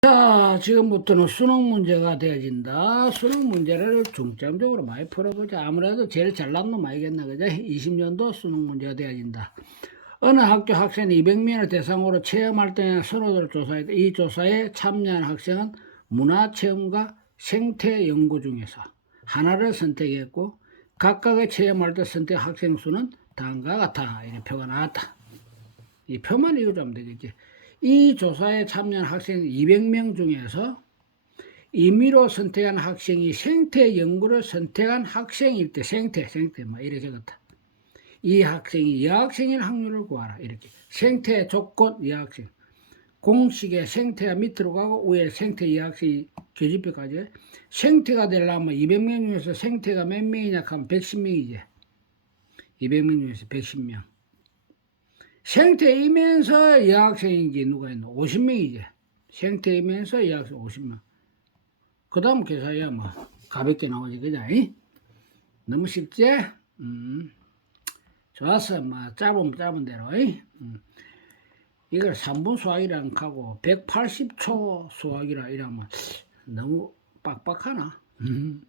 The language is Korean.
자, 지금부터는 수능 문제가 되어진다. 수능 문제를 중점적으로 많이 풀어보자. 아무래도 제일 잘난 놈 알겠나, 그죠? 20년도 수능 문제가 되어진다. 어느 학교 학생 200명을 대상으로 체험활동이나 선호도를 조사했다. 이 조사에 참여한 학생은 문화체험과 생태연구 중에서 하나를 선택했고, 각각의 체험활동 선택 학생 수는 다음과 같아. 이런 표가 나왔다. 이 표만 읽어주면 되겠지. 이 조사에 참여한 학생 200명 중에서 임의로 선택한 학생이 생태 연구를 선택한 학생일 때 생태 생태 뭐 이래 적었다. 이 학생이 여학생일 확률을 구하라. 이렇게. 생태 조건 여학생. 공식의 생태가 밑으로 가고 위에 생태 여학생이 교집표까지. 생태가 되려면 200명 중에서 생태가 몇 명이냐 하면 110명이지. 200명 중에서 110명 생태이면서 여학생인지 누가 있노? 50명이지. 생태이면서 여학생 50명. 그 다음 계산이야, 뭐. 가볍게 나오지, 그죠? 이? 너무 쉽지? 음. 좋았어. 뭐, 짧으면 짧은 대로, 이? 음. 이걸 3분 수학이랑 하고 180초 수학이라 이러면 너무 빡빡하나? 음.